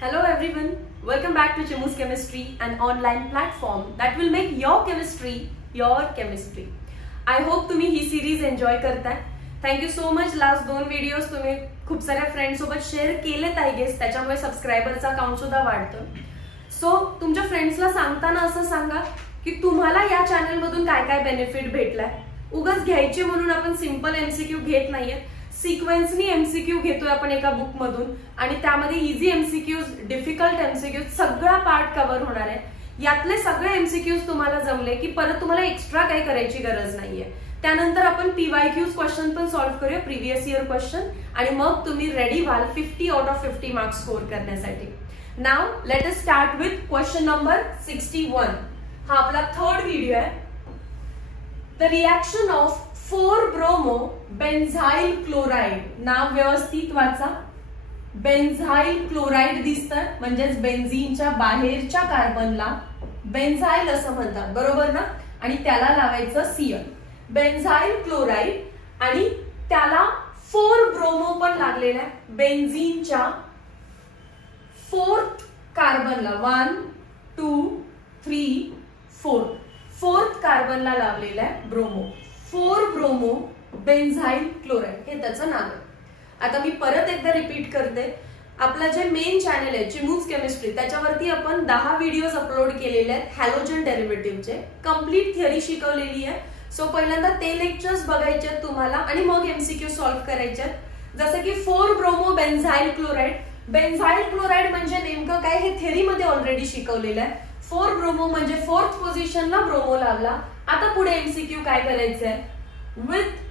Hello everyone, welcome back to Chimu's Chemistry, an online platform that will make your chemistry your chemistry. I hope तुम्ही ही series enjoy करताय. Thank you so much. Last 2 videos तुम्ही खूप साऱ्या friends सोबत share केलेत I guess, त्याच्यामुळे सबस्क्रायबरचा count सुद्धा वाढतो. सो तुमच्या फ्रेंड्सला सांगताना असं सांगा की तुम्हाला या चॅनल मधून काय काय बेनिफिट भेटलाय. उगाच घ्यायचे म्हणून आपण सिंपल एमसीक्यू घेत नाहीये, सिक्वेन्सनी एमसीक्यू घेतोय आपण एका बुक मधून आणि त्यामध्ये इझी एमसीक्यूज, डिफिकल्ट एमसीक्यूज सगळा पार्ट कव्हर होणार आहे. यातले सगळे एमसीक्यूज तुम्हाला जमले की परत तुम्हाला एक्स्ट्रा काही करायची गरज नाहीये. त्यानंतर आपण पीवायक्यूज क्वेश्चन पण सॉल्व्ह करूया, प्रिव्हियस इयर क्वेश्चन, आणि मग तुम्ही रेडी व्हाल 50 आउट ऑफ 50 मार्क्स स्कोर करण्यासाठी. Now let us start with question number 61. हा आपला थर्ड व्हिडिओ आहे. The reaction of 4-bromo benzyl chloride. नाव व्यवस्थित वाचा. बेन्झाईल क्लोराइड दिसतं म्हणजेच बेन्झीनच्या बाहेरच्या कार्बनला बेन्झाईल असं म्हणतात, बरोबर ना? आणि त्याला लावायचं Cl. बेन्झाईल क्लोराइड आणि त्याला 4-bromo पण लागलेला आहे. बेन्झीनच्या 4th कार्बनला 1, 2, 3, 4th कार्बनला लावलेला आहे ब्रोमो. 4-bromo बेन्झाईल क्लोराइड हे त्याचं नाव आहे. आता मी परत एकदा रिपीट करते. आपला जे मेन चॅनल आहे चिमूज केमिस्ट्री, त्याच्यावरती आपण 10 व्हिडिओज अपलोड केलेले आहेत हॅलोजन डेरिव्हेटिव्हचे. कम्प्लीट थिअरी शिकवलेली आहे. सो पहिल्यांदा ते लेक्चर्स बघायचे आहेत तुम्हाला आणि मग एमसीक्यू सॉल्व्ह करायचे आहेत. जसं की 4-bromo बेन्झाईल क्लोराइड. बेन्झाईल क्लोराइड म्हणजे नेमकं काय हे थिअरीमध्ये ऑलरेडी शिकवलेलं आहे. 4-bromo म्हणजे 4th पोझिशनला ब्रोमो लावला. आता पुढे एमसीक्यू काय करायचंय, विथ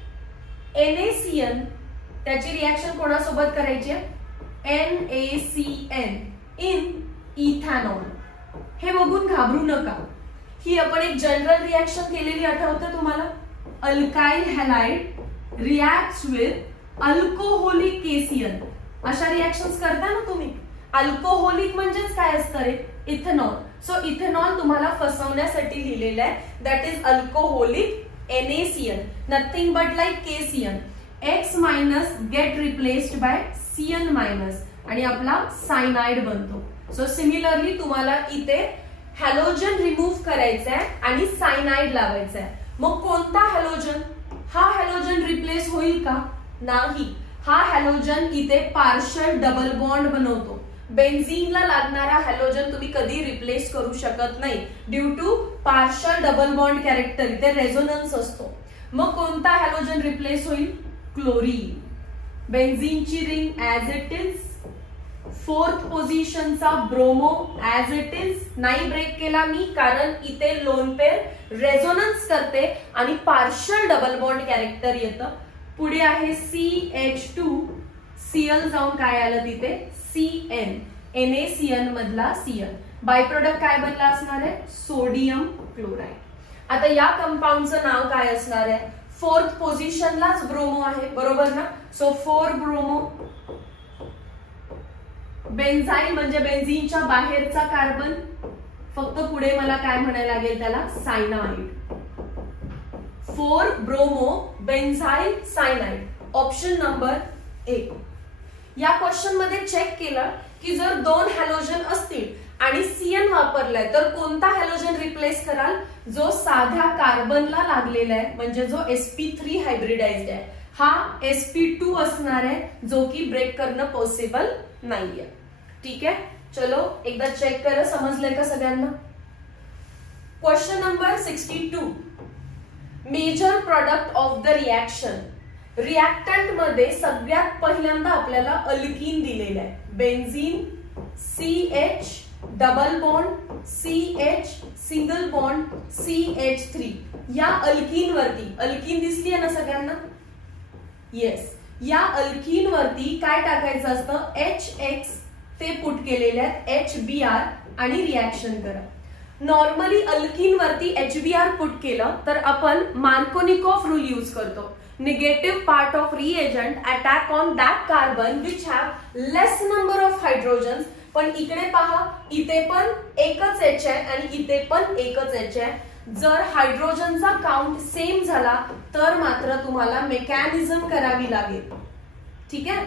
NaCN त्याची रिएक्शन कोणासोबत करायची आहे, NaCN इन इथॅनॉल. हे बघून घाबरू नका. ही आपण एक जनरल रिएक्शन केलेली आठवतं तुम्हाला. Alkyl halide reacts with alcoholic KCN. अशा रिएक्शन्स करता ना तुम्ही. अल्कोहोलिक म्हणजेच काय असतं रे, इथेनॉल. सो इथेनॉल तुम्हाला फसवण्यासाठी लिहिलेलं आहे. That is alcoholic NaCN, nothing but like KCN. X minus gate replaced by Cn minus आणि आपला सायनाइड बनतो. सो सिमिलरली तुम्हाला इथे हॅलोजन रिमूव्ह करायचा आहे आणि सायनाइड लावायचा आहे. मग कोणता हॅलोजन? हा हॅलोजन रिप्लेस होईल का? नाही. हा हॅलोजन इथे पार्शल डबल बॉन्ड बनवतो. बेन्झीनला लागणारा हॅलोजन तुम्ही कधी रिप्लेस करू शकत नाही due to partial double bond character. इथे रेझोनन्स असतो. मग कोणता हॅलोजन रिप्लेस होईल? क्लोरीन. बेन्झीनची ring as it is. 4th पोझिशनचा ब्रोमो ऍज इट इज. नाही ब्रेक केला मी, कारण इथे लोन पेअर रेझोनन्स करते आणि पार्शल डबल बॉन्ड कॅरेक्टर येतं. पुढे आहे CH2. Cl जाऊन काय आलं तिथे, Cn. NaCN मधला Cn. बाय प्रोडक्ट काय बनला असणार आहे, सोडियम क्लोराइड. आता या कंपाऊंडचं नाव काय असणार आहे? 4th पोझिशनलाच ब्रोमो आहे, बरोबर ना? सो 4-bromo बेन्झाईल म्हणजे बेन्झीनच्या बाहेरचा कार्बन. फक्त पुढे मला काय म्हणायला लागेल त्याला, cyanide. 4-bromo benzyl cyanide. Option number A. या क्वेश्चन मध्ये चेक केलं की जर 2 हॅलोजन असतील आणि Cn वापरलाय तर कोणता हॅलोजन रिप्लेस कराल? जो साध्या कार्बनला लागलेला आहे, म्हणजे जो sp3 हायब्रिडाइज्ड आहे. हा sp2 असणार आहे, जो की ब्रेक करणं पॉसिबल नाहीये. ठीक आहे, चलो एकदा चेक करा. समजलंय का सगळ्यांना? Question number 62. Major product of the reaction. Reactant मध्ये सगळ्यात पहिल्यांदा आपल्याला अल्कीन दिलेलं आहे. Benzene, CH double bond, CH single bond, CH3. या अल्कीन वरती, अल्कीन दिसलीये ना सगळ्यांना? येस. या अल्कीन वरती काय टाकायचं असतं, HX ते पुट केलेले आहेत HBr आणि रिएक्शन करा. नॉर्मली अल्कीन वरती HBr पुट केलं तर आपण मार्कोनिकॉफ रूल यूज करतो. Negative part of reagent attack on that carbon which have less number of hydrogens. पण इकडे पहा, इथे पण एकच H आहे आणि इथे पण एकच H आहे. जर हायड्रोजनचा काउंट सेम झाला तर मात्र तुम्हाला मेकॅनिझम करावी लागेल. ठीक आहे.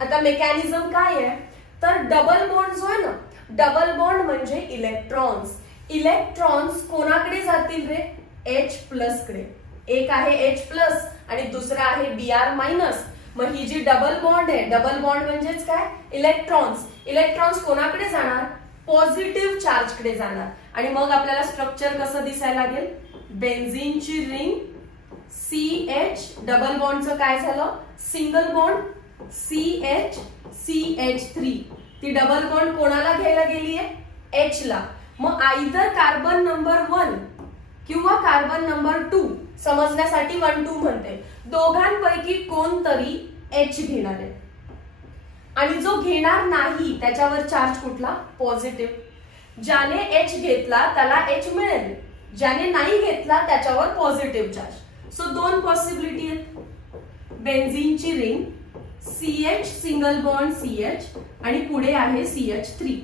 आता मेकॅनिझम काय आहे, तर डबल बॉन्ड जो आहे ना, डबल बॉन्ड म्हणजे इलेक्ट्रॉन्स. इलेक्ट्रॉन्स कोणाकडे जातील रे? H प्लस कडे. एक आहे H प्लस आणि दुसरा आहे Br मायनस. मग ही जी डबल बॉन्ड आहे, डबल बॉन्ड म्हणजेच काय? इलेक्ट्रॉन्स. इलेक्ट्रॉन्स कोणाकडे जाणार? पॉझिटिव्ह चार्ज कडे जाणार. आणि मग आपल्याला स्ट्रक्चर कसं दिसायला लागेल? बेन्झीनची रिंग CH, डबल बॉन्डचं काय झालं? Single bond CH CH3. ती डबल बॉन्ड कोणाला घ्यायला गेली आहे? H ला. मग आयदर कार्बन नंबर 1 किंवा कार्बन नंबर 2, समजण्यासाठी 1 2 म्हणते, दोघांपैकी कोणतरी H घेणार आहे. आणि जो घेणार नाही त्याच्यावर चार्ज कुठला? पॉझिटिव्ह. ज्याने H घेतला त्याला H मिळेल, ज्याने नाही घेतला त्याच्यावर पॉझिटिव्ह चार्ज. सो दोन पॉसिबिलिटी आहेत. बेन्झीनची ring CH single bond CH आणि पुढे आहे CH3.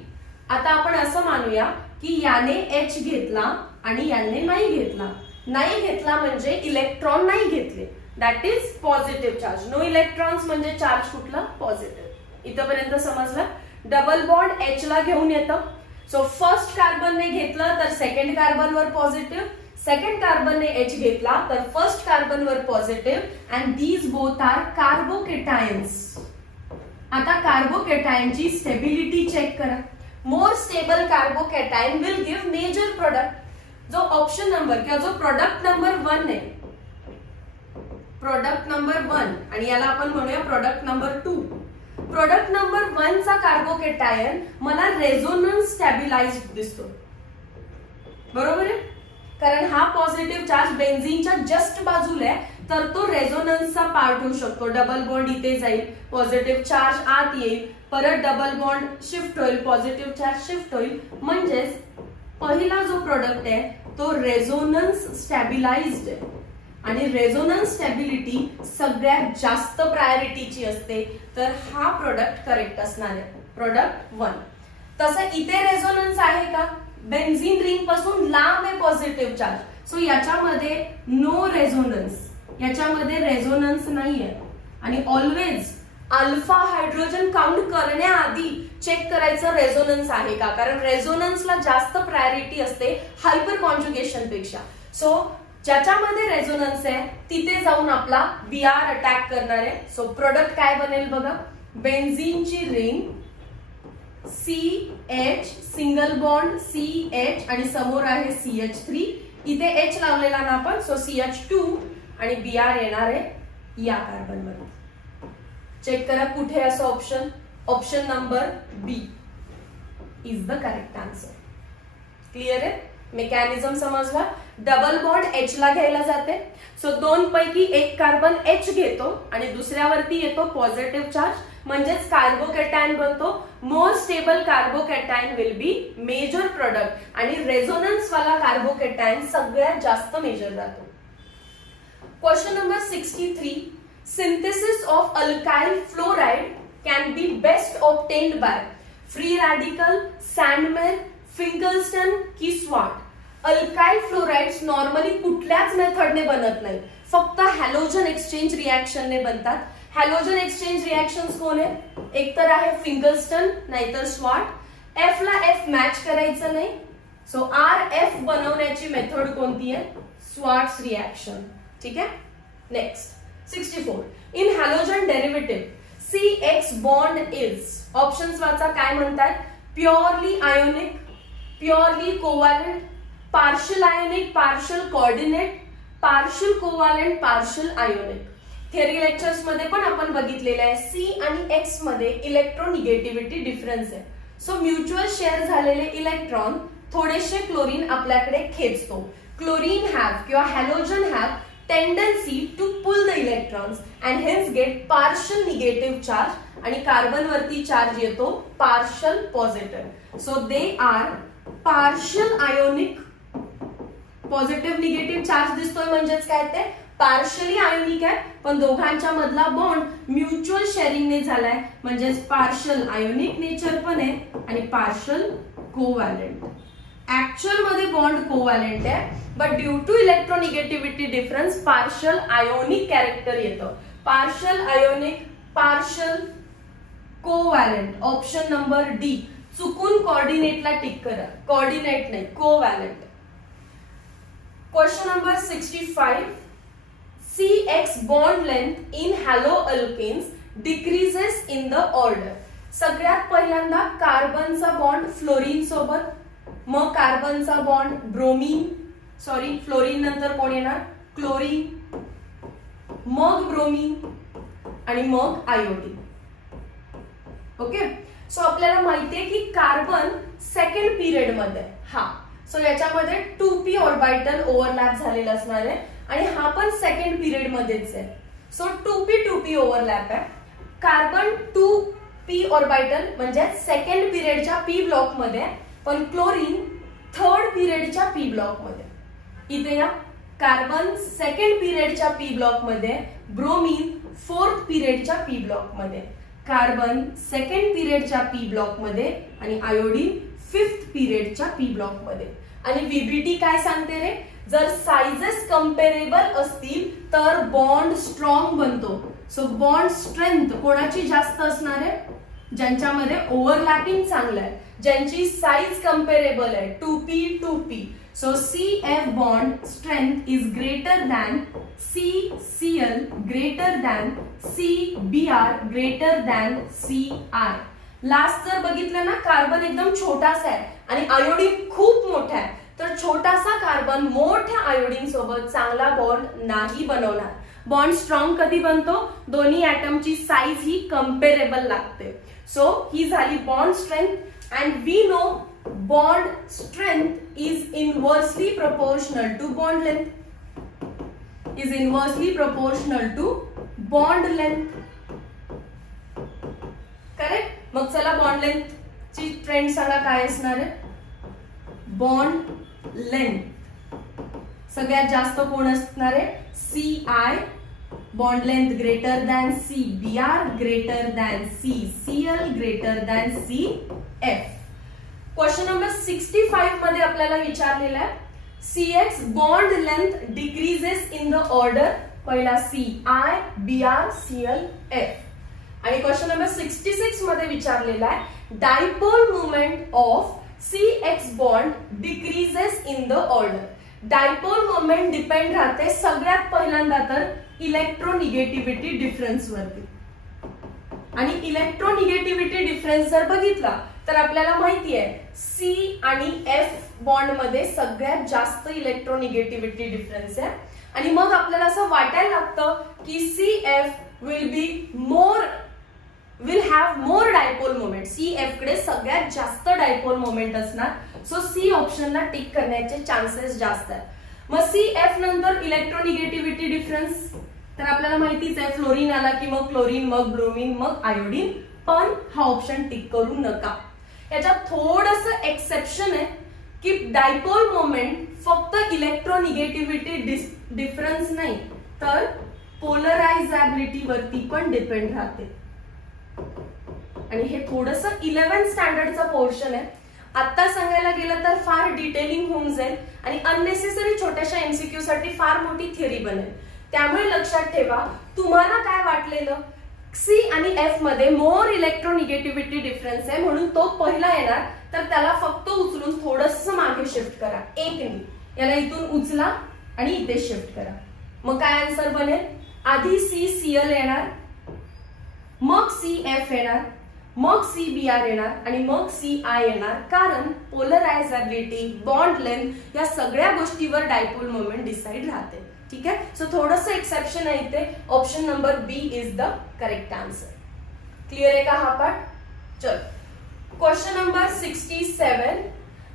आता आपण असं मानूया की याने H घेतला आणि याने नाही घेतला. नाही घेतला म्हणजे इलेक्ट्रॉन नाही घेतले, that is positive charge. No electrons म्हणजे चार्ज कुठला? पॉझिटिव्ह. इथपर्यंत समजलं? डबल बॉन्ड H ला घेऊन येतं. सो फर्स्ट कार्बनने घेतलं तर सेकंड कार्बनवर पॉझिटिव्ह, सेकंड कार्बनने H घेतला तर फर्स्ट कार्बनवर positive, and these both are carbocations. आता कार्बोकेटायनची स्टेबिलिटी चेक करा. More stable carbocation will give major product. जो ऑप्शन नंबर किंवा जो प्रोडक्ट नंबर 1 आहे, प्रोडक्ट नंबर 1 आणि याला आपण म्हणूया प्रोडक्ट नंबर 2. प्रोडक्ट नंबर 1 चा कार्बोकेटायन मला रेझोनन्स स्टॅबिलाइज्ड दिसतो. बरोबर आहे? कारण हा पॉझिटिव्ह चार्ज बेन्झीनच्या जस्ट बाजूला आहे, तर तो रेझोनन्सचा पार्ट होऊ शकतो. डबल बॉन्ड इथे जाईल, पॉझिटिव्ह चार्ज आत येईल, परत डबल बॉन्ड शिफ्ट होईल, पॉझिटिव्ह चार्ज शिफ्ट होईल. म्हणजेच पहिला जो प्रोडक्ट आहे तो रेझोनन्स स्टॅबिलाइज्ड आहे. आणि रेझोनन्स स्टॅबिलिटी सगळ्यात जास्त प्रायोरिटीची असते, तर हा प्रोडक्ट करेक्ट असणार आहे, प्रोडक्ट 1. तसं इथे रेझोनन्स आहे का? बेन्झीन रिंग पासून लांब आहे पॉझिटिव्ह चार्ज, सो याच्यामध्ये नो रेझोनन्स, याच्यामध्ये रेझोनन्स नाहीये. आणि ऑलवेज अल्फा हायड्रोजन काउंट करण्याआधी चेक करायचं रेझोनन्स आहे का, कारण रेझोनन्सला जास्त प्रायोरिटी असते हायपर कॉन्जुगेशन पेक्षा. सो ज्याच्यामध्ये रेझोनन्स आहे तिथे जाऊन आपला Br अटॅक करणार आहे. सो प्रोडक्ट काय बनेल बघा? बेन्झीनची ring CH single bond CH आणि समोर आहे CH3. इथे H लावलेला ना आपण, सो CH2 आणि Br येणार आहे या कार्बनवर. चेक करा कुठे असं option. Option number B is the correct answer. Clear आहे? मेकॅनिझम समजला? डबल बॉन्ड H ला घ्यायला जाते, सो दोन पैकी एक कार्बन H घेतो आणि दुसऱ्यावरती येतो पॉझिटिव्ह चार्ज, म्हणजेच कार्बोकॅटायन बनतो. More stable carbocation will be major product आणि रेझोनन्स वाला कार्बोकॅटायन सगळ्यात जास्त मेजर जातो. Question number 63. Synthesis of alkyl fluoride can be best obtained by free radical, Sandmeyer, Finkelstein की स्वॉट. अल्काइल फ्लोराइड्स नॉर्मली कुठल्याच मेथडने बनत नाही, फक्त हॅलोजन एक्सचेंज रिएक्शनने बनतात. हॅलोजन एक्सचेंज रिएक्शन्स कोण आहे? एक तर आहे फिंगल्स्टन नाहीतर स्वॉट. F ला F मॅच करायचं नाही, सो RF बनवण्याची मेथड कोणती आहे? स्वॉट्स रिएक्शन. ठीक आहे? Next 64. In halogen derivative CX bond is, options वाचा काय म्हणतात? Purely ionic, purely covalent, partial ionic, partial coordinate, partial covalent, partial ionic. Theory lectures मध्ये पण आपण बघितलेलं आहे C आणि X मध्ये इलेक्ट्रोनिगेटिव्हिटी डिफरन्स आहे. सो म्युच्युअल शेअर झालेले इलेक्ट्रॉन थोडेसे क्लोरीन आपल्याकडे खेचतो. क्लोरीन हॅव किंवा halogen have tendency to pull the electrons and hence get partial negative charge, आणि कार्बन वरती चार्ज येतो partial positive. So they are partial ionic. Positive negative charge दिसतोय म्हणजेच काय? ते पार्शियली आयोनिक आहे, पण दोघांच्या मधला बॉन्ड म्युच्युअल शेअरिंगने झालाय, म्हणजेच पार्शियल आयोनिक नेचर पण आहे आणि पार्शियल कोव्हॅलेंट. ऍक्च्युअल मध्ये बॉन्ड कोव्हॅलेंट आहे, but due to electronegativity difference partial ionic character येतं. Partial ionic, partial covalent. Option number D. चुकून कोऑर्डिनेटला टिक करा, कोऑर्डिनेट नाही, covalent. Question number 65. CX bond length in haloalkanes decreases in the order. सगळ्यात पहिल्यांदा कार्बनचा bond fluorine सोबत, मग कार्बनचा bond bromine, sorry fluorine नंतर कोण येणार, क्लोरीन, मग ब्रोमीन आणि मग आयोडीन. ओके, सो आपल्याला माहितीये की कार्बन सेकंड पिरियड मध्ये, हा सो याच्यामध्ये 2p ऑर्बिटल ओव्हरलॅप झालेला असणार आहे आणि हा पण सेकंड पिरियड मध्येच आहे. सो 2p ओव्हरलॅप आहे. कार्बन 2p ऑर्बिटल म्हणजे सेकंड पिरियडच्या p ब्लॉक मध्ये, पण क्लोरीन थर्ड पिरियडच्या p ब्लॉक मध्ये. इथे या कार्बन सेकंड पिरियडच्या p ब्लॉक मध्ये, ब्रोमीन फोर्थ पिरियडच्या p ब्लॉक मध्ये, कार्बन सेकंड पिरियडच्या p ब्लॉक मध्ये आणि आयोडीन फिफ्थ पिरियडच्या p ब्लॉक मध्ये. आणि व्हीबीटी काय सांगते रे, जर साइजेस कंपेरेबल असतील तर बॉन्ड स्ट्रॉंग बनतो. सो बॉन्ड स्ट्रेंथ कोणाची जास्त असणार आहे, ज्यांच्यामध्ये ओव्हरलॅपिंग चांगलं आहे, ज्यांची साइज कंपेरेबल आहे, 2p. So CF bond strength is greater than CCl greater than CBr greater than CI. Last जर बघितलं ना, कार्बन एकदम छोटासा आहे आणि आयोडीन खूप मोठा आहे, तर छोटासा कार्बन मोठ्या आयोडीन सोबत चांगला बॉन्ड नाही बनवणार. बॉन्ड स्ट्रॉंग कधी बनतो, दोन्ही ॲटमची साईज ही कंपेरेबल लागते. सो ही झाली bond strength and we know bond strength is inversely proportional to bond length, is inversely proportional to bond length. Correct. मग चला बॉन्ड लेंथ ची ट्रेंड सांगा काय असणार आहे. बॉन्ड लेंथ सगळ्यात जास्त कोण असणार आहे, CI. Bond length greater than CBr greater than CCl greater than CF. Question number 65 मध्ये आपल्याला विचारलेला आहे CX bond length decreases in the order. पहिला CI, BR, CL, F. आणि क्वेश्चन नंबर 66 मध्ये विचारलेला आहे dipole moment of CX bond decreases in the order. Dipole moment depend राहते सगळ्यात पहिल्यांदा तर इलेक्ट्रोनिगेटिव्हिटी डिफरन्स वरती. आणि इलेक्ट्रोनिगेटिव्हिटी डिफरन्स जर बघितला तर आपल्याला माहिती आहे C आणि F बॉन्ड मध्ये सगळ्यात जास्त इलेक्ट्रोनिगेटिव्हिटी डिफरन्स आहे. आणि मग आपल्याला असं वाटायला लागतं की CF will have more dipole moment. CF कडे सगळ्यात जास्त डायपोल मोमेंट असणार. सो C ऑप्शनला टिक करण्याचे चान्सेस जास्त आहेत. मग CF नंतर इलेक्ट्रोनिगेटिव्हिटी डिफरन्स तर आपल्याला माहितीच आहे, फ्लोरीन आला की मग क्लोरीन, मग ब्रोमीन, मग आयोडीन. पण हा ऑप्शन टिक करू नका. याच्यात थोडंसं एक्सेप्शन आहे की डायपोल मोमेंट फक्त इलेक्ट्रोनिगेटिव्हिटी डिफरन्स नाही तर पोलरायझॅबिलिटी वरती पण डिपेंड राहते. आणि हे थोडंसं 11th स्टँडर्डचं पोर्शन आहे. आता सांगायला गेलं तर फार डिटेलिंग होऊन जाईल आणि अननेसेसरी छोट्याशा एमसीक्यू साठी फार मोठी थिअरी बनेल. त्यामुळे लक्षात ठेवा, तुम्हाला काय वाटलेलं C आणि F मध्ये मोर इलेक्ट्रोनिगेटिव्हिटी डिफरन्स आहे म्हणून तो पहिला येणार, तर त्याला फक्त उचलून थोडंसं मागे शिफ्ट करा. एकनी याला इथून उचला आणि इथे शिफ्ट करा. मग काय आन्सर बनेल, आधी CCl येणार, मग CF येणार, मग CBr येणार आणि मग CI येणार. कारण पोलरायझॅबिलिटी, बॉन्ड लेंथ या सगळ्या गोष्टीवर डायपोल मोमेंट डिसाइड राहते. ठीक आहे. सो थोडंसं एक्सेप्शन आहे इथे. Option number B is the correct answer. Clear आहे का हा पार्ट. चल question number 67.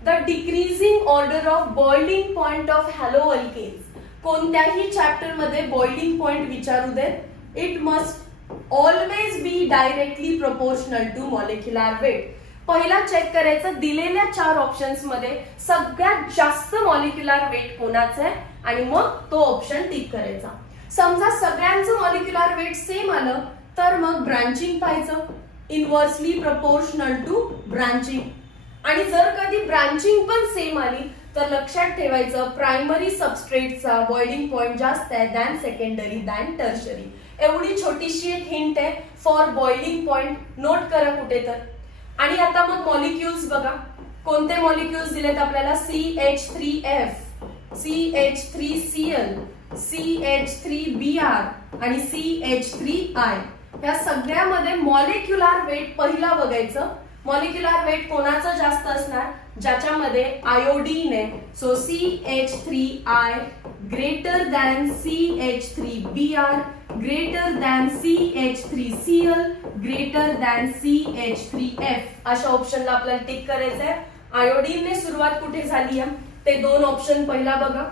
The decreasing order of boiling point of haloalkanes. कोणत्याही चॅप्टर मध्ये बॉइलिंग पॉइंट विचारू देत, it must always be directly proportional to molecular weight. पहिला check करायचं दिलेल्या 4 ऑप्शन्स मध्ये सगळ्यात जास्त मॉलिक्युलर वेट कोणाचं आहे आणि मग तो ऑप्शन टिक करायचा. समजा सगळ्यांचं मॉलिक्युलर वेट सेम आलं तर मग ब्रांचिंग पाहायचं, इनव्हर्सली प्रोपोर्शनल टू ब्रांचिंग. आणि जर कधी ब्रांचिंग पण सेम आली तर लक्षात ठेवायचं प्रायमरी सबस्ट्रेटचा बॉइलिंग पॉइंट जास्त आहे दॅन सेकंडरी दॅन टर्शरी. एवढी छोटीशी एक हिंट आहे फॉर बॉइलिंग पॉइंट, नोट करा कुठे तर. आणि आता मग मॉलिक्युल्स बघा, कोणते मॉलिक्युल्स दिलेत आपल्याला? CH3F, CH3Cl, CH3Br आणि CH3I. या सगळ्यामध्ये मॉलिक्युलर वेट पहिला बघायचं. मॉलिक्युलर वेट कोणाचं जास्त असणार? ज्याच्यामध्ये आयोडीन आहे. So CH3I greater than CH3Br greater than CH3Cl greater than CH3F. अशा ऑप्शनला आपल्याला टिक करायचं आहे. आयोडीनने सुरुवात कुठे झाली आहे ते दोन ऑप्शन पहिला बघा.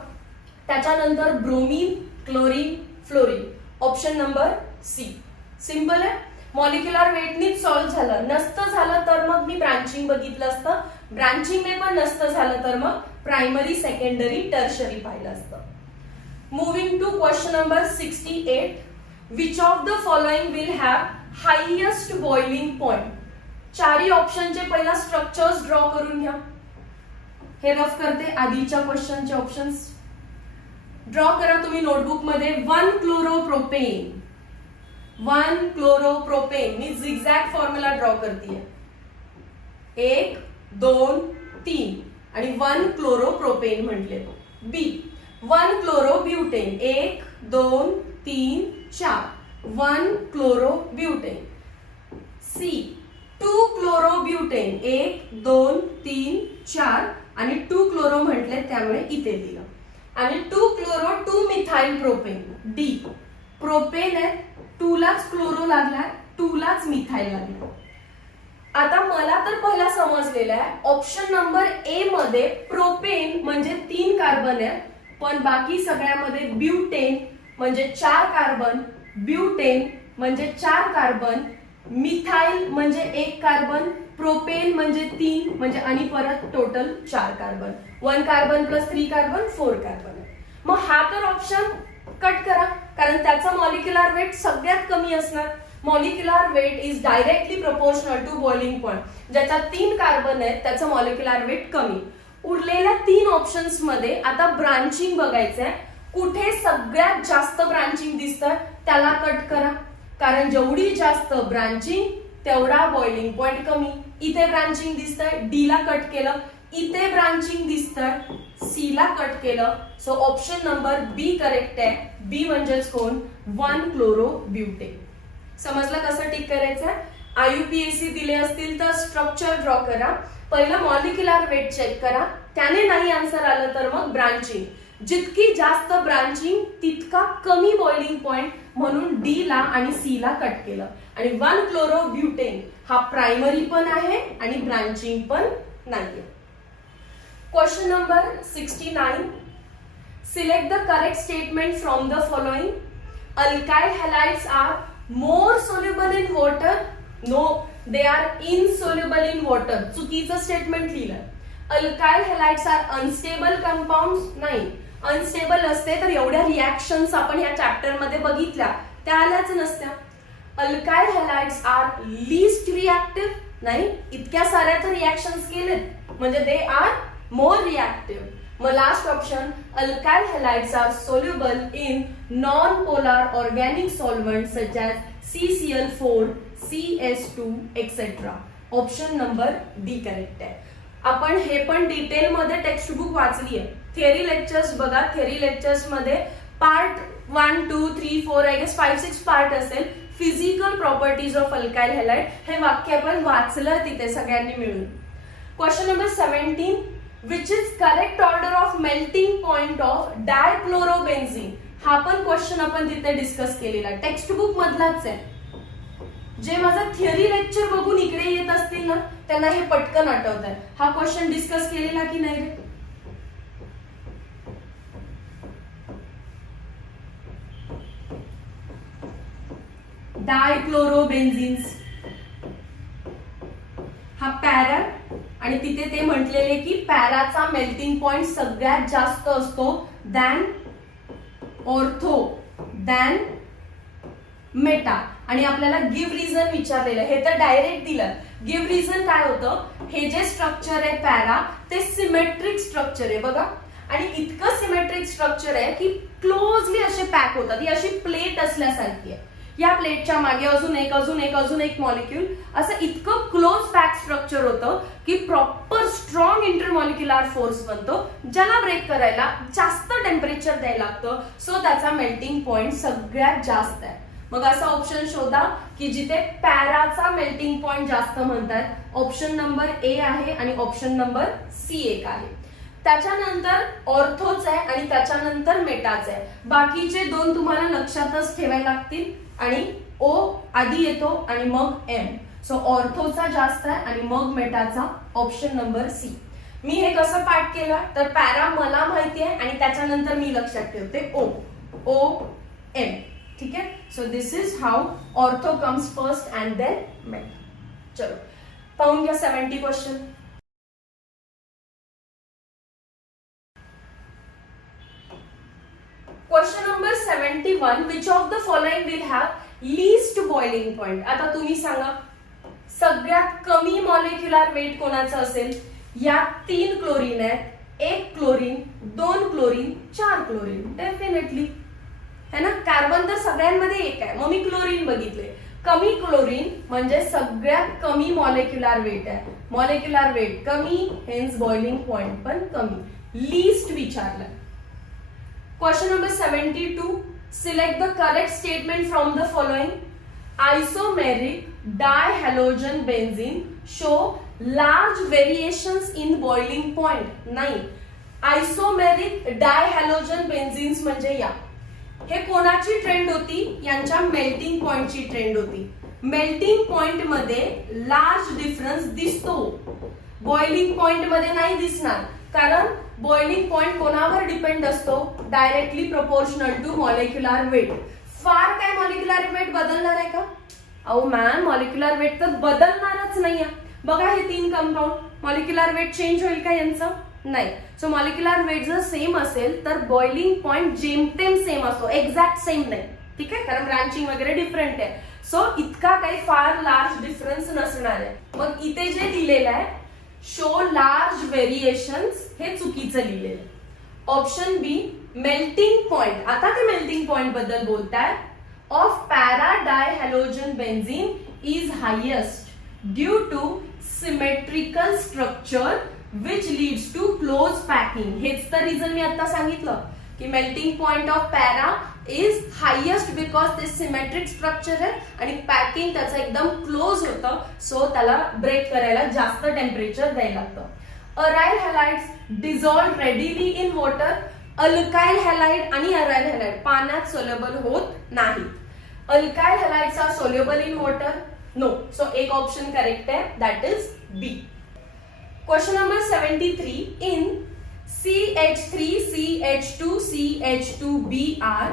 त्याच्यानंतर bromine, chlorine, fluorine. Option number C. Simple आहे. मॉलिक्युलर वेटनीच सॉल्व्ह झालं. नसतं झालं तर मग मी ब्रांचिंग बघितलं असतं. ब्रांचिंगने पण नसतं झालं तर मग प्रायमरी, सेकंडरी, टर्शरी पाहिलं असतं. Moving to question number 68. Which of the following will have highest boiling point? चारही ऑप्शनचे पहिला स्ट्रक्चर्स ड्रॉ करून घ्या. हे रफ करते आधीच्या क्वेश्चनचे ऑप्शन्स. ड्रॉ करा तुम्ही नोटबुक मध्ये. 1 क्लोरोप्रोपेन, 1 क्लोरोप्रोपेन. मी झिगझॅग फॉर्म्युला ड्रॉ करते. 1 2 3 आणि 1 क्लोरोप्रोपेन म्हटले. बी 1 क्लोरोब्युटेन. 1 2 3 4 1 क्लोरोब्युटेन. सी 2 क्लोरोब्युटेन. 1 2 3 4 आणि 2 क्लोरो म्हटले त्यामुळे इथे दिलं. आणि 2 chloro 2 methyl propane. D propane आहे, 2 लाच क्लोरो लागलाय, 2 लाच मिथाइल लागलाय. आता मला तर पहिला समजलेला आहे ऑप्शन नंबर ए मध्ये प्रोपेन म्हणजे 3 कार्बन आहे, पण बाकी सगळ्यामध्ये ब्युटेन म्हणजे 4 कार्बन, ब्युटेन म्हणजे 4 कार्बन, मिथाइल म्हणजे 1 कार्बन, प्रोपेन म्हणजे 3 म्हणजे आणि परत total 4 carbon. 1 carbon plus 3 carbon 4 carbon. मग हा तर ऑप्शन कट करा, कारण त्याचा मॉलिक्युलर वेट सगळ्यात कमी असणार. Molecular weight is directly proportional to boiling point. ज्याच्यात 3 कार्बन आहेत त्याचं मॉलिक्युलर वेट कमी. उरलेल्या 3 ऑप्शन्स मध्ये आता ब्रांचिंग बघायचं आहे. कुठे सगळ्यात जास्त ब्रांचिंग दिसतं त्याला कट करा, कारण जेवढी जास्त ब्रांचिंग तेवढा बॉइलिंग पॉइंट कमी. इथे ब्रांचिंग दिसतंय, डी ला कट केलं. इथे ब्रांचिंग दिसतंय, सी ला कट केलं. So option number B correct आहे. बी म्हणजेच कोण? 1 क्लोरोब्युटेन. समजलं कसं टिक करायचं? IUPAC दिले असतील तर स्ट्रक्चर ड्रॉ करा. पहिलं मॉलिक्युलर वेट चेक करा, त्याने नाही आन्सर आलं तर मग ब्रांचिंग. जितकी जास्त ब्रांचिंग तितका कमी बॉइलिंग पॉइंट, म्हणून डी ला आणि सी ला कट केलं. आणि 1 क्लोरोब्युटेन हा प्रायमरी पण आहे आणि ब्रांचिंग पण नाहीये. Question number 69. Select the correct statement from the following. Alkyl halides are more soluble in water. No, they are insoluble in water. चुकीचं स्टेटमेंट लिहिलं. Alkyl halides are unstable compound. नाही, अनस्टेबल असते तर एवढ्या रिॲक्शन्स आपण या चॅप्टर मध्ये बघितल्या त्या आल्याच नसत्या. Alkyl halides are least reactive. नाही, इतक्या साऱ्या तर रिॲक्शन्स केलेत म्हणजे दे आर मोर रिॲक्टिव्ह. मग last option, alkyl halides are soluble in non polar organic solvent such as CCl4, CS2 etcetera. Option number D correct आहे. आपण हे पण डिटेल मध्ये टेक्स्ट बुक वाचली आहे. थिअरी लेक्चर्स बघा. थिअरी लेक्चर्स मध्ये पार्ट 1 2 3 4 आय गेस 5-6 पार्ट असेल. Physical properties of alkyl halide हे वाक्य आपण वाचलं तिथे सगळ्यांनी मिळून. Question number 17. Which is correct order of melting point of dichlorobenzene. हा पण क्वेश्चन आपण तिथे डिस्कस केलेला टेक्स्ट बुक मधलाच आहे. जे माझं थिअरी लेक्चर बघून इकडे येत असतील ना त्यांना हे पटकन आठवत आहे. हा क्वेश्चन डिस्कस केलेला की नाही रे? डायक्लोरोबेन्झीन्स हा पॅरा, आणि तिथे ते म्हटलेले की पॅराचा मेल्टिंग पॉइंट सगळ्यात जास्त असतो दॅन ऑर्थो दॅन मेटा. आणि आपल्याला गिव्ह रिझन विचारलेलं, हे तर डायरेक्ट दिलं. गिव्ह रिझन काय होतं? हे जे स्ट्रक्चर आहे पॅरा ते सिमेट्रिक स्ट्रक्चर आहे बघा, आणि इतकं सिमेट्रिक स्ट्रक्चर आहे की क्लोजली असे पॅक होतात. ही अशी प्लेट असल्यासारखी आहे. या प्लेटच्या मागे अजून एक मॉलिक्यूल, असं इतकं क्लोज पॅक स्ट्रक्चर होतं की प्रॉपर स्ट्रॉंग इंटरमॉलिक्युलर फोर्स बनतो, ज्याला ब्रेक करायला जास्त टेम्परेचर द्यायला लागतं. सो त्याचा मेल्टिंग पॉइंट सगळ्यात जास्त आहे. मग असा ऑप्शन शोधा की जिथे पॅराचा मेल्टिंग पॉइंट जास्त म्हणतात. ऑप्शन नंबर ए आहे आणि ऑप्शन नंबर सी एक आहे. त्याच्यानंतर ऑर्थोच आहे आणि त्याच्यानंतर मेटाच आहे. बाकीचे दोन तुम्हाला लक्षातच ठेवायला लागतील आणि ओ आधी येतो आणि मग एम. सो ऑर्थोचा जास्त आहे आणि मग मेटाचा ऑप्शन नंबर सी. मी हे कसं पाठ केलं तर पॅरा मला माहिती आहे आणि त्याच्यानंतर मी लक्षात ठेवते ओ एम. ठीक है. So this is how ortho comes first and then meta. चलो पाहून घ्या 70 question. Question number 71. Which of the following will have least boiling point. आता तुम्ही सांगा सगळ्यात कमी मॉलिक्युलर वेट कोणाचं असेल. या 3 क्लोरीन आहेत, 1 क्लोरीन, 2 क्लोरीन, 4 क्लोरीन. डेफिनेटली है ना. कार्बन तर सगळ्यांमध्ये एक आहे, मग मी क्लोरीन बघितले. कमी क्लोरीन म्हणजे सगळ्यात कमी मॉलिक्युलर वेट आहे. मॉलिक्युलर वेट कमी, हेन्स बॉइलिंग पॉइंट पण कमी. लीस्ट विचारलंय. Question number 72. Select the correct statement from the following. Isomeric dihalogen benzene show large variations in boiling point. नाही, आइसोमेरिक डायहॅलोजन बेन्झीन्स म्हणजे या. हे कोणाची ट्रेंड होती. यांच्या मेल्टिंग पॉइंटची ट्रेंड होती. मेल्टिंग पॉइंट मध्ये लार्ज डिफरन्स दिसतो, बॉइलिंग पॉइंट मध्ये नाही दिसणार. कारण बॉइलिंग पॉइंट कोणावर डिपेंड असतो. Directly proportional to molecular weight. फार काय मॉलिक्युलर वेट बदलणार आहे का. अहो मॅन, मॉलिक्युलर वेट तर बदलणारच नाहीये. बघा हे 3 कंपाऊंड, मॉलिक्युलर वेट चेंज होईल का यांचं. नाही. सो मॉलिक्युलर वेट जर सेम असेल तर बॉइलिंग पॉइंट जेमतेम सेम असतो, एक्झॅक्ट सेम नाही. ठीक आहे, कारण ब्रांचिंग वगैरे डिफरंट आहे. सो इतका काही फार लार्ज डिफरन्स नसणार आहे. मग इथे जे दिलेलं आहे शो लार्ज व्हेरिएशन्स, हे चुकीचं लिहिलेलं. Option B melting point. आता ते मेल्टिंग पॉइंट बद्दल बोलतात. Of para dihalogen benzene is highest due to symmetrical structure which leads to close packing. हेच तर रिझन मी आता सांगितलं की melting point of para is highest because ते सिमेट्रिक स्ट्रक्चर आहे आणि पॅकिंग त्याचं एकदम क्लोज होतं. सो त्याला ब्रेक करायला जास्त टेम्परेचर द्यायला लागतं. Aryl halides dissolve readily in water. Alkyl halide आणि अराइल हॅलाइड पाण्यात सोल्युबल होत नाही. Alkyl halides are soluble in water. No. So एक ऑप्शन करेक्ट आहे, that is B. Question number 73. In CH3CH2CH2Br,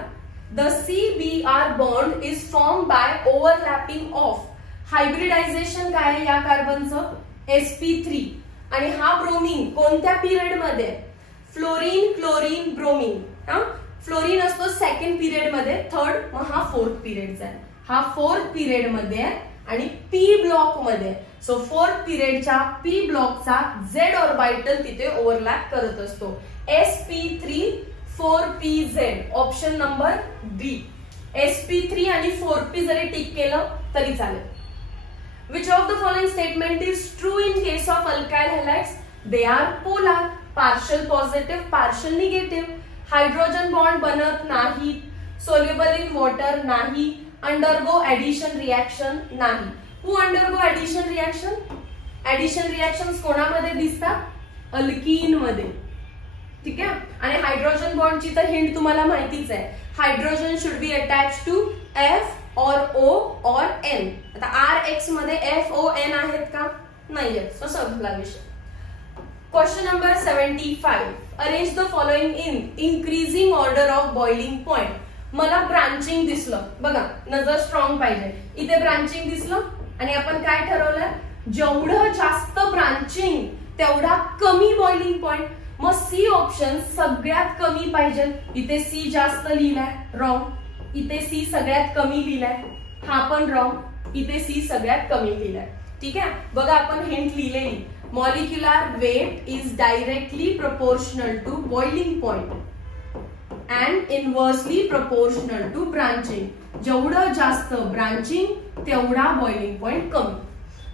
the CBr bond is formed by overlapping of. Hybridisation काय आहे या कार्बनचं. sp3. आणि हा ब्रोमीन कोणत्या पिरियड मध्ये. Fluorine, chlorine, bromine. फ्लोरीन असतो सेकंड पिरियड मध्ये, थर्ड, मग हा 4th पिरियडचा आहे. हा 4th पिरियड मध्ये आहे आणि पी ब्लॉक मध्ये. सो 4th पिरियडच्या पी ब्लॉकचा झेड ऑर्बिटल तिथे ओव्हरलॅप करत असतो. sp3 4pz. ऑप्शन नंबर बी. sp3 आणि 4p जरी टिक केलं तरी चालेल. Which of the following statement is true in case of alkyl halides. They are polar, partial positive, partial negative. Hydrogen bond बनत नाही. सोल्युबल इन वॉटर नाही. Undergo addition reaction नाही. Who undergo addition reaction. Addition reactions कोणामध्ये दिसतात. Alkyne मध्ये. ठीक आहे. आणि हायड्रोजन बॉन्डची तर हिंट तुम्हाला माहितीच आहे. Hydrogen should be attach to F और ओ और एन. आता आर एक्स मध्ये एफ ओ एन आहेत का. नाही आहेत. सो संपला विषय. Question number 75. Arrange the following in increasing order of boiling point. मला ब्रांचिंग दिसलं. बघा नजर स्ट्रॉंग पाहिजे. इथे ब्रांचिंग दिसलं आणि आपण काय ठरवलं. जेवढं जास्त ब्रांचिंग तेवढा कमी बॉइलिंग पॉइंट. मग सी ऑप्शन सगळ्यात कमी पाहिजे. इथे सी जास्त लिहिलाय, रॉंग. इथे सी सगळ्यात कमी लिहिलाय, हा पण रॉंग. इथे सी सगळ्यात कमी लिहिलाय. ठीक आहे. बघा आपण हिंट लिहिलेली. Molecular weight is directly proportional to boiling point and inversely proportional to branching. जेवढं जास्त ब्रांचिंग तेवढा बॉइलिंग पॉइंट कमी.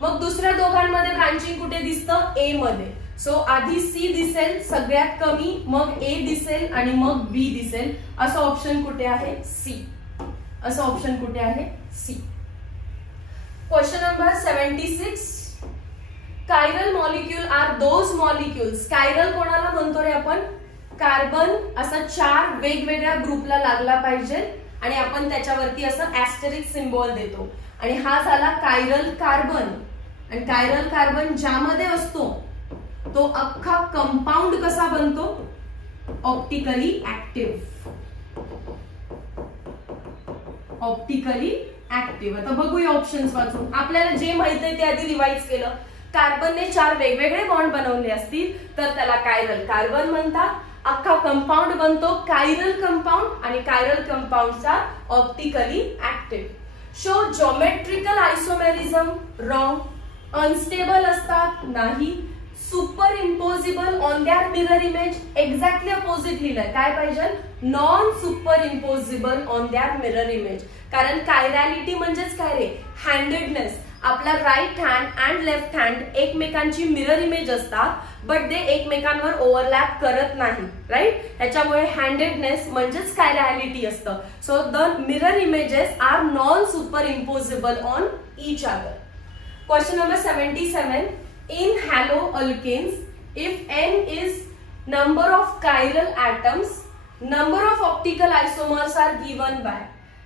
मग दुसऱ्या दोघांमध्ये ब्रांचिंग कुठे दिसतं? ए मध्ये. सो आधी सी दिसेल सगळ्यात कमी, मग ए दिसेल आणि मग बी दिसेल. असं ऑप्शन कुठे आहे? सी. असं ऑप्शन कुठे आहे? C. Question number 76. Chiral molecule are those molecules. Chiral कोणाला म्हणतो रे आपण? कार्बन असा 4 वेगवेगळ्या ग्रुपला लागला पाहिजे आणि आपण त्याच्यावरती असं ऍस्टेरिक सिम्बॉल देतो. आणि हा झाला कायरल कार्बन. आणि कायरल कार्बन ज्यामध्ये असतो तो अख्खा कंपाऊंड कसा बनतो? Optically active. Optically active. आता बघूया ऑप्शन्स वाचून. आपल्याला जे माहित आहे ते आधी रिवाइज केलं. कार्बनने 4 वेगवेगळे बॉन्ड बनवले असतील तर त्याला कायरल कार्बन म्हणतात. अख्खा कंपाऊंड बनतो कायरल कंपाऊंड आणि कायरल कंपाऊंडचा optically active. Show geometrical isomerism. Wrong. Unstable असतात. नाही. Superimposable on their mirror image. Exactly opposite लिहिलंय. काय पाहिजे? Non superimposable on their mirror image. कारण कायरॅलिटी म्हणजेच काय रे? हँडेडनेस. आपला right hand and left hand एकमेकांची मिरर इमेज असतात, बट ते एकमेकांवर ओव्हरलॅप करत नाही. राईट. ह्याच्यामुळे हँडेडनेस म्हणजेच कायरॅलिटी असतं. So the mirror images are non superimposable on each other. Question number 77. In haloalkanes, if n is number of chiral atoms, number of optical isomers are given by.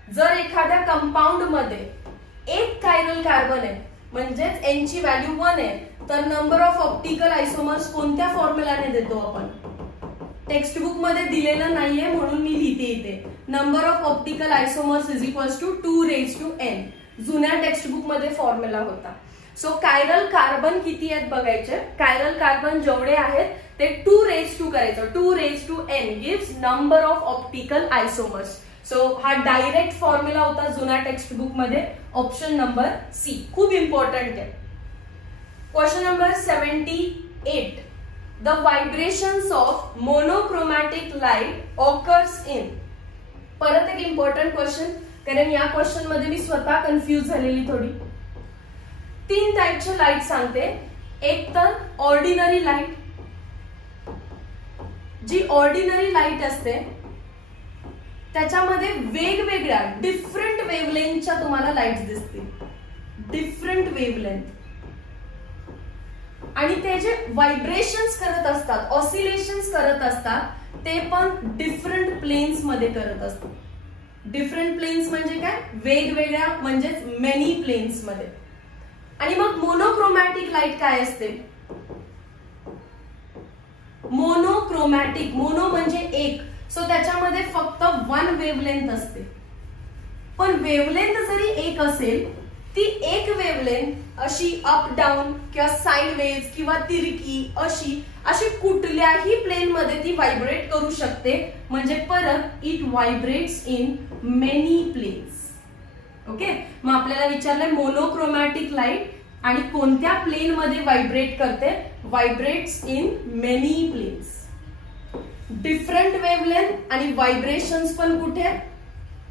जर एखाद्या compound मध्ये एक chiral carbon आहे म्हणजेच n ची value 1 आहे, तर number of optical आयसोमर्स कोणत्या फॉर्म्युलाने देतो आपण? टेक्स्ट बुक मध्ये दिलेलं नाहीये म्हणून मी लिहिते इथे. Number of optical isomers is equals to 2n. जुन्या टेक्स्ट बुक मध्ये फॉर्म्युला होता. सो कायरल कार्बन किती आहेत बघायचे. कायरल कार्बन जेवढे आहेत ते 2 करायचं. 2n gives number of optical आयसोमर्स. So हा डायरेक्ट फॉर्म्युला होता जुन्या टेक्स्ट बुक मध्ये. ऑप्शन नंबर सी खूप इम्पॉर्टंट आहे. Question number 78. The vibrations of monochromatic light occurs in. परत एक इम्पॉर्टंट क्वेश्चन, कारण या क्वेश्चन मध्ये मी स्वतः कन्फ्युज झालेली थोडी. 3 टाईपचे लाईट सांगते. एक तर ऑर्डिनरी लाईट. जी ऑर्डिनरी लाईट असते त्याच्यामध्ये वेगवेगळ्या डिफरंट वेव्हलेंथच्या तुम्हाला लाईट्स दिसतील. Different wavelength. आणि ते जे व्हायब्रेशन्स करत असतात, ऑसिलेशन्स करत असतात, ते पण डिफरंट प्लेन्स मध्ये करत असतात. डिफरंट प्लेन्स म्हणजे काय? वेगवेगळ्या म्हणजेच मेनी प्लेन्स मध्ये. आणि मग मोनोक्रोमॅटिक लाईट काय असते? मोनोक्रोमॅटिक. मोनो म्हणजे एक. सो त्याच्यामध्ये फक्त 1 वेव्हलेंथ असते. पण वेव्हलेंथ जरी एक असेल, ती एक वेव्हलेंथ अशी अप डाऊन किंवा साइडवेज किंवा तिरकी अशी कुठल्याही प्लेन मध्ये ती व्हायब्रेट करू शकते. म्हणजे परत it vibrates in many planes. Okay. मग आपल्याला विचारलंय मोनोक्रोमॅटिक लाईट आणि कोणत्या प्लेन मध्ये व्हायब्रेट करते? Vibrates in many planes. Different wavelength आणि व्हायब्रेशन्स पण कुठे?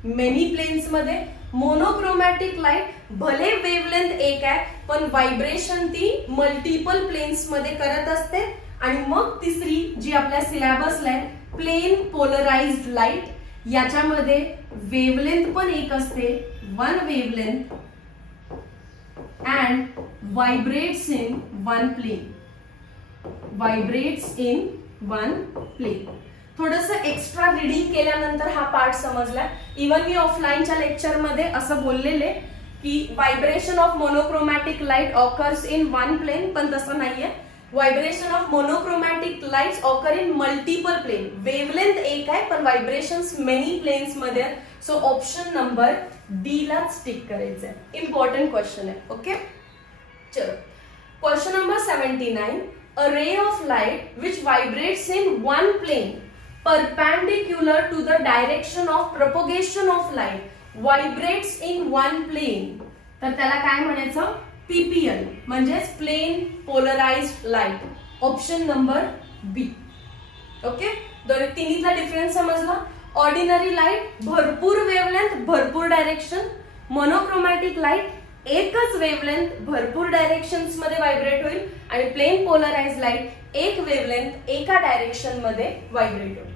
मेनी प्लेन्स मध्ये. मोनोक्रोमॅटिक लाईट भले वेव्हलेंथ एक आहे पण व्हायब्रेशन ती मल्टिपल प्लेन्स मध्ये करत असते. आणि मग तिसरी जी आपल्या सिलेबसला आहे, प्लेन पोलराइज्ड लाईट. याच्यामध्ये वेव्हलेंथ पण एक असते, 1 wavelength and vibrates in 1 plane. Vibrates in 1 plane. थोडंसं एक्स्ट्रा रीडिंग केल्यानंतर हा पार्ट समजला. इवन मी ऑफलाईनच्या लेक्चर मध्ये असं बोललेले की vibration of monochromatic light occurs in 1 plane, पण तसं नाहीये. Vibration of monochromatic lights occur in multiple plane. Wavelength एक आहे पण व्हायब्रेशन्स मेनी प्लेन्स मध्ये. सो ऑप्शन नंबर डी ला स्टिक करायचं आहे. इम्पॉर्टंट क्वेश्चन आहे. ओके. चलो question number 79. A ray of light which vibrates in 1 plane perpendicular to the direction of propagation of light vibrates in 1 plane. तर त्याला काय म्हणायचं? PPL म्हणजेच plane polarized light. Option number B. Okay. तिन्हीतला difference समजला. Ordinary light भरपूर wavelength भरपूर direction, monochromatic light एकच वेवलेंथ भरपूर डायरेक्शन्स मध्ये व्हायब्रेट होईल, आणि प्लेन पोलराइज लाईट एक वेवलेंथ एका डायरेक्शन मध्ये व्हायब्रेट होईल.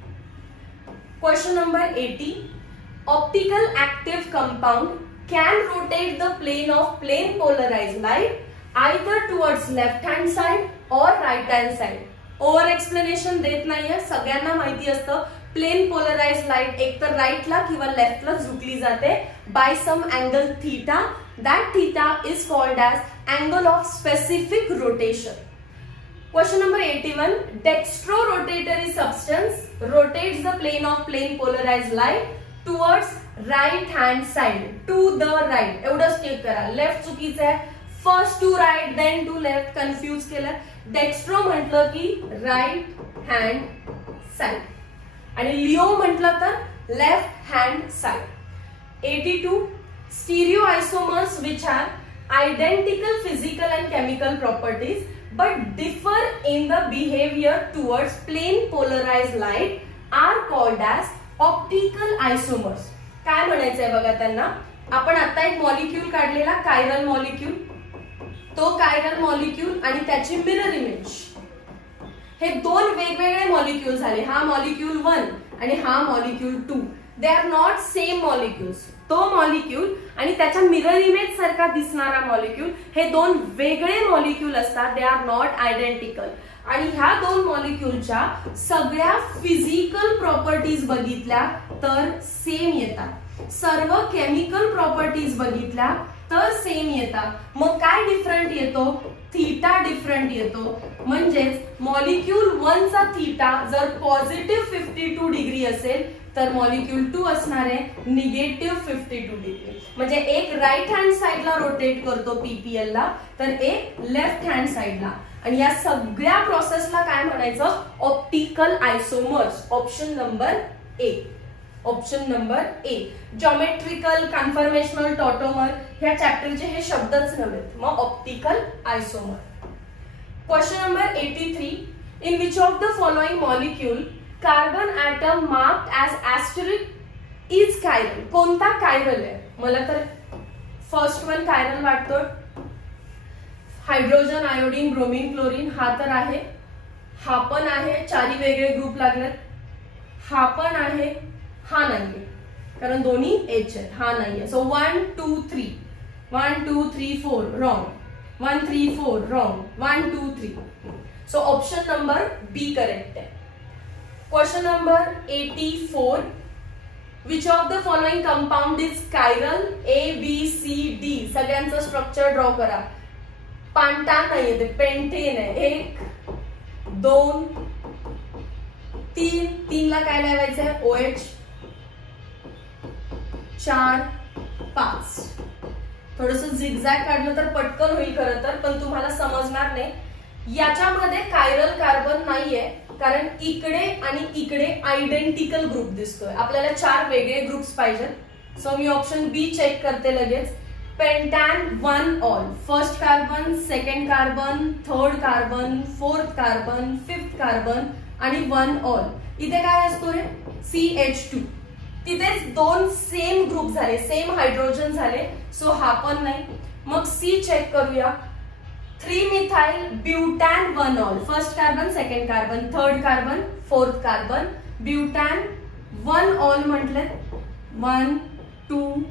Question number 80. Optical active compound can rotate the plane of plane polarize light either towards left hand side or right hand side. Over explanation देत नाहीये, सगळ्यांना माहिती असतं प्लेन पोलराइज लाईट एकतर राईटला किंवा लेफ्टला झुकली जाते by some angle theta. That theta is called as angle of specific rotation. Question number 81. Dextro-rotatory substance rotates the plane of plane polarized light towards right hand side. To the right. एवढंच check करा. Left चुकीचं आहे. First to right then to left confuse केलं. Dextro म्हटलं की right hand side आणि laevo म्हटलं तर left hand side. 82. Stereo isomers which have identical physical and chemical properties but differ in the behavior towards plane polarized light are called as optical isomers. काय म्हणायचंय बघा त्यांना. आपण आता एक मॉलिक्यूल काढलेला कायरल मॉलिक्यूल, तो कायरल मॉलिक्यूल आणि त्याची मिरर इमेज, हे दोन वेगवेगळे मॉलिक्यूल झाले. हा मॉलिक्यूल 1 आणि हा molecule 2. They are not same molecules. तो मॉलिक्यूल आणि त्याच्या मिरर इमेज सारखा दिसणारा मॉलिक्यूल हे दोन वेगळे मॉलिक्यूल असतात. They are not identical. आणि ह्या दोन मॉलिक्यूलच्या सगळ्या फिजिकल प्रॉपर्टीज बघितल्या तर सेम येतात. सर्व केमिकल प्रॉपर्टीज बघितल्या तर सेम येतात. मग काय डिफरंट येतो? थीटा डिफरंट येतो. म्हणजेच मॉलिक्यूल 1 चा थीटा जर पॉझिटिव्ह 52 डिग्री असेल तर मॉलिक्यूल 2 असणार आहे निगेटिव्ह 52 डिग्री. म्हणजे एक राईट हँड साइडला रोटेट करतो पीपीएल ला तर एक लेफ्ट हँड साइडला. आणि या सगळ्या प्रोसेसला काय म्हणायचं? Optical isomers. Option number A. Option number A. Geometrical conformational tautomer ह्या चॅप्टरचे हे शब्दच नव्हेत. मग optical isomer. Question number 83. In which of the following molecule carbon atom marked as asterisk is chiral. कोणता कायरल आहे? मला तर फर्स्ट वन कायरल वाटतो. हायड्रोजन आयोडीन ब्रोमीन क्लोरीन हा तर आहे, हा पण आहे, चारी वेगळे ग्रुप लागलेत. हा पण आहे, हा नाहीये कारण दोन्ही एच आहेत. हा नाहीये. So 1 2 3 1 2 3 4 wrong. 1 3 4 wrong. 1 2 3. So option number B correct आहे. Question number 84. Which of the following compound is chiral? A B C D. सगळ्यांचं स्ट्रक्चर ड्रॉ करा. पांटान नाहीये, ते पेंटेन आहे. 1 2 3. 3 ला काय लावायचंय? OH. 4 5. थोडस झिगझॅग काढलं तर पटकन होईल खरं तर, पण तुम्हाला समजणार नाही. याच्यामध्ये कायरल कार्बन नाहीये कारण इकडे आणि इकडे आयडेंटिकल ग्रुप दिसतोय. आपल्याला 4 वेगळे ग्रुप्स पाहिजेत. सो मी ऑप्शन बी चेक करते लगेच. पेंटॅन 1 ol. First carbon, second carbon, third carbon, fourth carbon, fifth carbon आणि 1 ऑल. इथे काय असतो रे? CH2. तिथेच 2 सेम ग्रुप झाले, सेम हायड्रोजन झाले. सो हा पण नाही. मग सी चेक करूया. 3 methyl butan 1 ol. First carbon, second carbon, third carbon, fourth carbon, butan 1 ol म्हटले. 1 2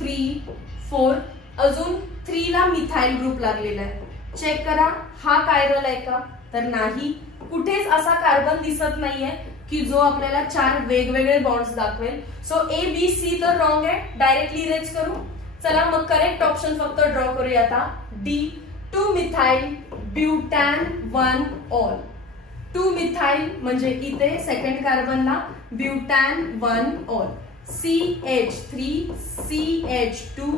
3 4. अजून 3 ला मिथाइल ग्रुप लागलेला आहे. चेक करा हा कायरल आहे का? तर नाही. कुठेच असा कार्बन दिसत नाहीये की जो आपल्याला 4 वेगवेगळे बॉन्ड्स दाखवेल. सो A B C तर रॉंग आहे. डायरेक्टली इरेज करू. चला मग करेक्ट ऑप्शन फक्त ड्रॉ करूया आता. D. 2 methyl butan 1 ol. 2 methyl म्हणजे इथे सेकंड कार्बनला butan 1 ol. CH3 CH2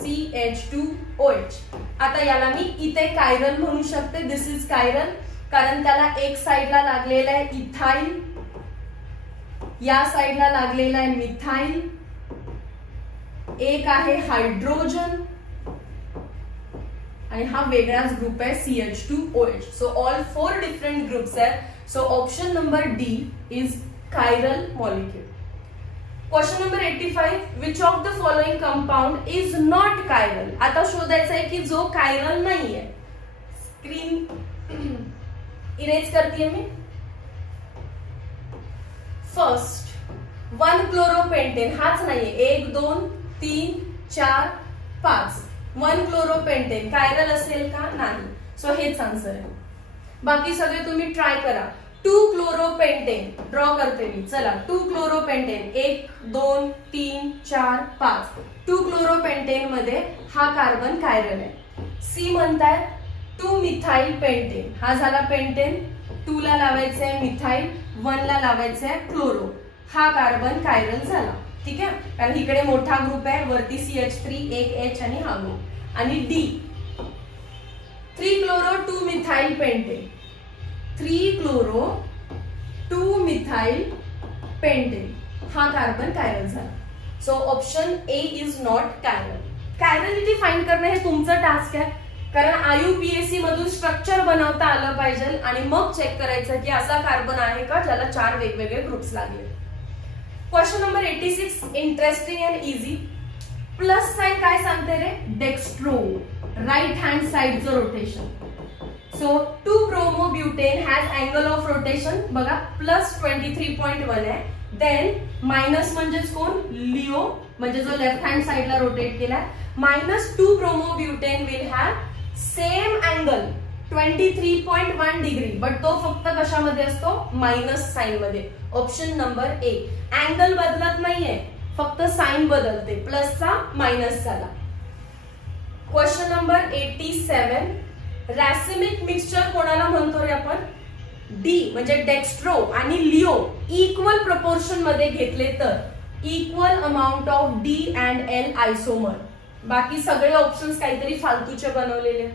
CH2 OH. आता याला मी इथे कायरल म्हणू शकते. दिस इज कायरल कारण त्याला एक साइडला लागलेला आहे इथाइल, या साइडला लागलेला आहे मिथाइल, एक आहे हायड्रोजन आणि हा वेगळाच ग्रुप आहे CH2OH. So all 4 different groups आहेत. So option number D is chiral molecule. Question number 85, which of the following compound is not chiral. आता शोधायचं आहे की जो कायरल नाहीये. स्क्रीन इरेज करते मी. फर्स्ट 1 क्लोरोपेंटेन, हाच नाहीये. 1 2 3 4 5. 1 क्लोरोपेंटेन कायरल असेल का? नाही. सो हेच आन्सर आहे. बाकी सगळे तुम्ही ट्राय करा. 2 क्लोरोपेंटेन ड्रॉ करते मी. चला 2 क्लोरोपेंटेन 1 2 3 4 5. 2 क्लोरोपेंटेन मध्ये हा कार्बन कायरल आहे. सी म्हणताय 2 मिथाइल पेंटेन. हा झाला पेंटेन. 2 ला लावायचं आहे मिथाइल, 1 ला लावायचं आहे क्लोरो. हा कार्बन कायरल झाला. ठीक आहे, कारण इकडे मोठा ग्रुप आहे, वरती CH3 एक H आणि हा ग्रुप. आणि D 3 chloro 2 methyl pentane. 3 chloro 2 methyl pentane हा कार्बन कायरल झाला. So option A is not chiral. Chirality find करणं हे तुमचं टास्क आहे, कारण IUPAC मधून स्ट्रक्चर बनवता आलं पाहिजे आणि मग चेक करायचं की असा कार्बन आहे का ज्याला 4 वेगवेगळे ग्रुप्स लागले. Question number 86, interesting and easy. Plus sign काय सांगते रे? डेक्स्ट्रो, राइट हँड साइडचं rotation. So 2 bromobutane has angle of rotation बघा plus 23.1 आहे. Then मायनस म्हणजेच कोण? लिओ, म्हणजे जो लेफ्ट हँड साइडला रोटेट केलाय. -2 bromobutane will have same angle 23.1 degree, but तो फक्त कशामध्ये असतो? मायनस साइन मध्ये. ऑप्शन नंबर ए. अँगल बदलत नाहीये, फक्त साइन बदलते, प्लसचा मायनस झाला. क्वेश्चन नंबर 87, रॅसिमिक मिक्सचर कोणाला म्हणतो रे आपण? डी म्हणजे डेक्स्ट्रो आणि लिओ इक्वल प्रपोर्शन मध्ये घेतले तर equal amount of D and L isomer. बाकी सगळे ऑप्शन्स काहीतरी फालतूचे बनवलेले.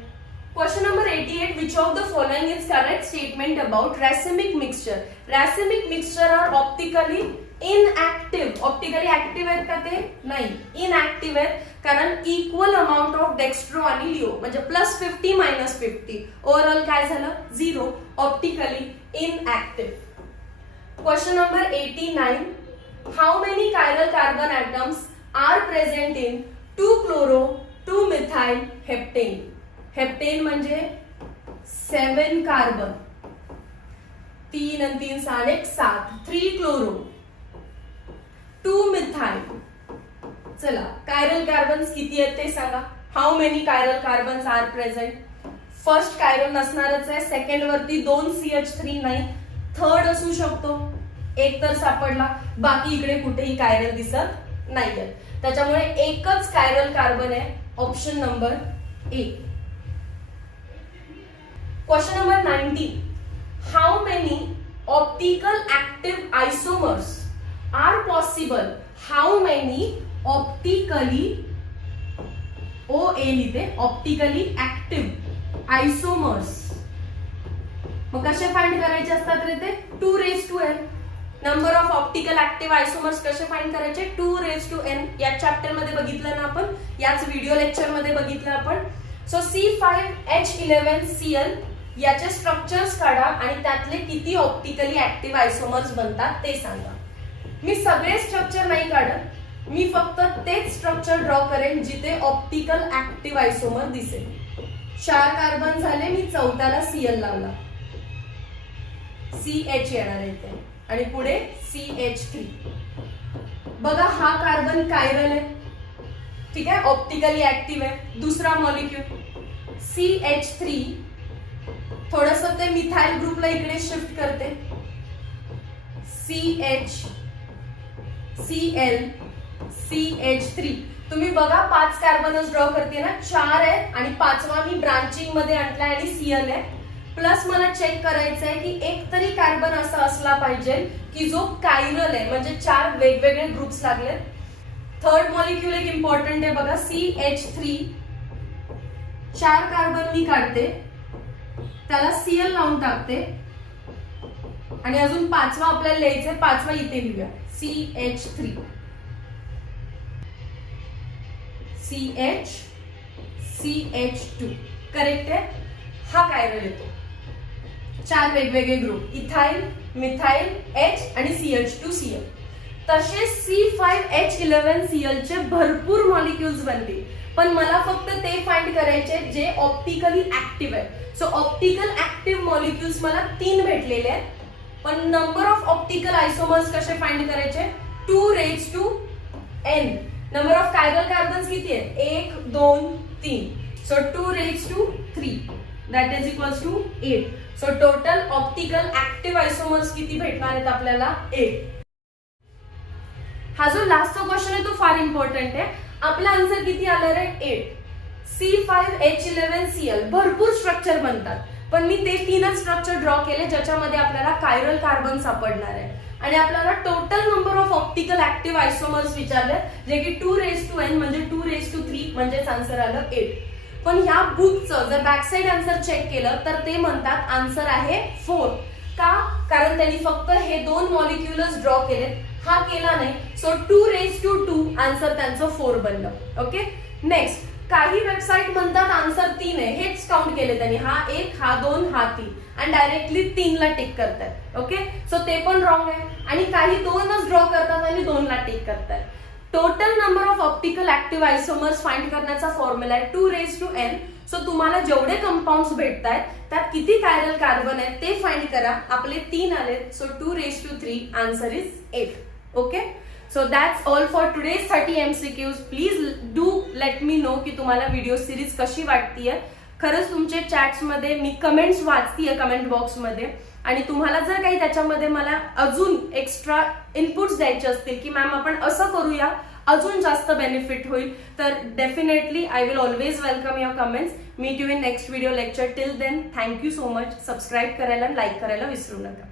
Question number 88, which of the following is correct statement about racemic mixture. Racemic mixture are optically inactive. Optically active आहेत का ते? नाही, इनएक्टिव्ह आहेत, कारण इक्वल अमाउंट ऑफ डेक्स्ट्रो आणि लिओ म्हणजे +50 -50. ओव्हरऑल काय झालं? 0. Optically inactive. Question number 89, how many chiral carbon atoms are present in 2 chloro 2 methyl heptane. Heptane म्हणजे 7 कार्बन, 3 आणि 3 6 1 7. 3 क्लोरो 2 मिथाइल. चला कायरल कार्बन्स किती आहेत ते सांगा. How many chiral carbons are present. First chiral नसणारच आहे, सेकंड वरती 2 CH3 नाही, थर्ड असू शकतो, एक तर सापडला, बाकी इकडे कुठेही कायरल दिसत नाहीये. त्याच्यामुळे एकच कायरल कार्बन आहे, option number A. Question number 90, how many optical active isomers are possible. How many optically OA लिहिते, ऑप्टिकली ऍक्टिव्ह आयसोमर्स. मग कसे फाइंड करायचे असतात रे ते? 2n. Number of optical active isomers कसे फाइंड करायचे? 2n. या चॅप्टर मध्ये बघितलं ना आपण, याच व्हिडिओ लेक्चर मध्ये बघितलं आपण. सो C5H11Cl याचे स्ट्रक्चर्स काढा आणि त्यातले किती ऑप्टिकली ऍक्टिव्ह आयसोमर्स बनतात ते सांगा. मी सगळे स्ट्रक्चर नाही काढत, मी फक्त तेच स्ट्रक्चर ड्रॉ करेन जिथे ऑप्टिकल ऍक्टिव्ह आयसोमर दिसेल. 4 कार्बन झाले, मी चौथ्याला Cl लावला, CH येणार आहे इथे आणि पुढे CH3. बघा हा कार्बन कायरल आहे, ठीक आहे, ऑप्टिकली ऍक्टिव्ह आहे. दुसरा मॉलिक्यूल CH3, थोडस ते मिथाइल ग्रुपला इकडे शिफ्ट करते, CH Cl CH3. तुम्ही बघा 5 कार्बनच ड्रॉ करते ना, 4 आहे आणि 5वा मी ब्रांचिंग मध्ये आणलाय आणि Cl आहे. प्लस मला चेक करायचं आहे की एक तरी कार्बन असा असला पाहिजे की जो कायरल आहे, म्हणजे 4 वेगवेगळे ग्रुप्स लागले. थर्ड मॉलिक्यूल एक इम्पॉर्टंट आहे बघा, CH3. 4 कार्बन मी काढते, त्याला Cl लावून टाकते आणि अजून 5वा आपल्याला लिहायचंय, 5वा इथे लिहूया, CH3 CH CH2. करेक्ट आहे, हा कायरल येतो. 4 वेगवेगळे ग्रुप, इथाइल, मिथाइल, H आणि CH2Cl. तसेच C5H11Cl चे भरपूर मॉलिक्युल्स बनतील, पण मला फक्त ते फाइंड करायचे जे ऑप्टिकली ऍक्टिव्ह आहे. सो ऑप्टिकल ऍक्टिव्ह मॉलिक्युल्स मला 3 भेटलेले आहेत. पण नंबर ऑफ ऑप्टिकल आयसोमर्स कसे फाइंड करायचे? 2n. Number of chiral carbons किती आहेत? 1 2 3. So 2 that is equals to 8. So total optical active isomers किती भेटणार आहेत आपल्याला? 8. हा जो लास्टचा क्वेश्चन आहे तो फार इम्पॉर्टंट आहे. आपला आन्सर किती आला रे? 8. C5H11Cl भरपूर स्ट्रक्चर बनतात, पण मी ते 3च स्ट्रक्चर ड्रॉ केले ज्याच्यामध्ये आपल्याला कायरल कार्बन सापडणार आहे. आणि आपल्याला total number of optical active आयसोमर्स विचारले, जे की 2n म्हणजे 2 म्हणजेच आन्सर आलं 8. पण ह्या बुकचं जर बॅकसाइड आन्सर चेक केलं तर ते म्हणतात आन्सर आहे 4. का? कारण त्यांनी फक्त हे 2 मॉलिक्युलच ड्रॉ केलेत, हा केला नाही. सो 2 आन्सर त्यांचं 4 बनलं. ओके. नेक्स्ट, काही वेबसाईट म्हणतात आन्सर 3 आहे, हेच काउंट केले त्यांनी, हा 1 हा 2 हा 3 आणि डायरेक्टली 3 ला टिक करतात. ओके. सो ते पण रॉंग आहे. आणि काही 2च ड्रॉ करतात आणि 2 ला टिक करतात. Total number of optical active आयसोमर्स find करण्याचा फॉर्म्युला आहे 2n. सो तुम्हाला जेवढे कंपाऊंड्स भेटतायत त्यात किती कायरल कार्बन आहेत ते फाइंड करा. आपले 3 आले. So 2 answer is 8. Okay. So that's all for today's 30 MCQs. Please do let me know की तुम्हाला व्हिडिओ सिरीज कशी वाटतीये. खरंच तुमचे चॅट्स मध्ये मी कमेंट्स वाचतीये कमेंट बॉक्समध्ये, आणि तुम्हाला जर काही त्याच्यामध्ये मला अजून एक्स्ट्रा इनपुट्स द्यायचे असतील की मॅम आपण असं करूया अजून जास्त बेनिफिट होईल, तर definitely I will always welcome your comments. Meet you in next video lecture. Till then thank you so much. Subscribe करायला आणि लाईक करायला विसरू नका.